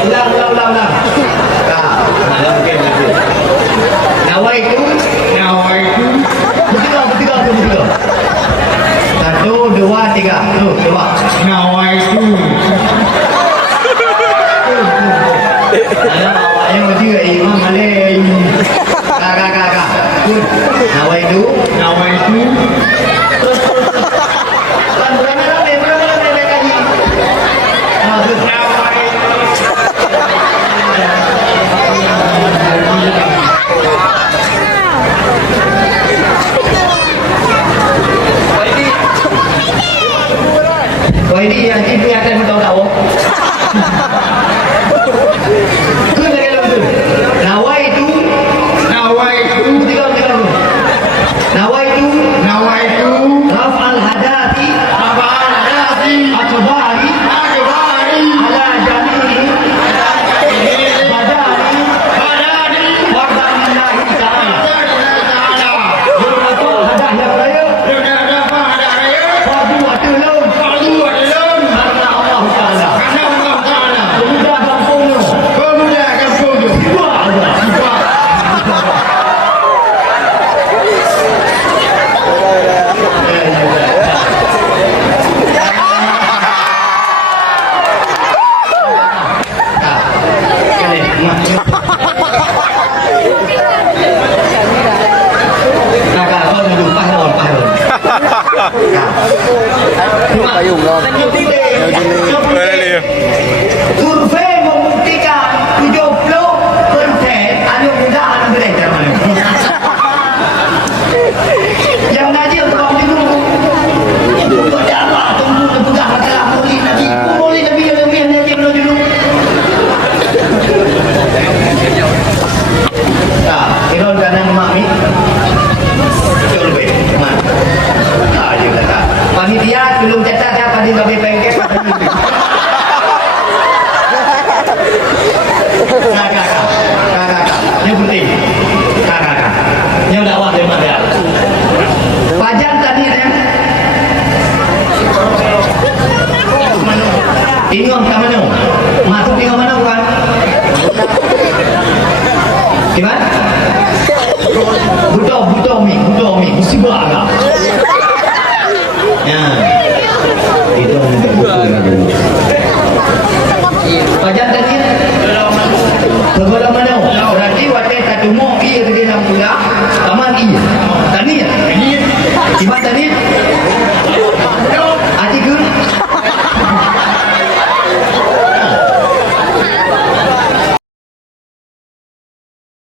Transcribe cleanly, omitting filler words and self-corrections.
Ulang. Malam mungkin lagi. Nawaitu. Bertiga. 1, 2, 3. Tuh, coba. Nawaitu. Alah, awaknya bertiga Imam Malik. Kakak. Nawaitu. Wah ini yang ini akan tahu. Itu lagi lalu. Nawaitu. Tiga. Nawaitu. Raf'al hadati. Akbari. Ala jami'i. Badani. Wa'adallahi ta'ala. Berapa hadah yang raya? Fardu adalah. Karena Allah Ta'ala. Pemuda kampungnya. Payung dong. Survei membuktikan 70% anak muda anak belajar mana. Yang ngaji orang dulu. Berdakwah tunggu pegang masalah Maulid Nabi. Maulid Nabi yang lebih ngaji orang dulu. Tak, irol kanan mami. Jauh lebih. Mana? Tak je kata. Panitia belum catat siapa di babi bengkek pada ini. Kakak. Ini penting. Kakak. Ini dakwah dari mana? Pajak tadi ya. Ingom ke mana? Masuk ingom mana bukan? Gimana? Butuh mi. Musibah agak. Ya. Itu untuk buku. Pajak tadi. Sebelum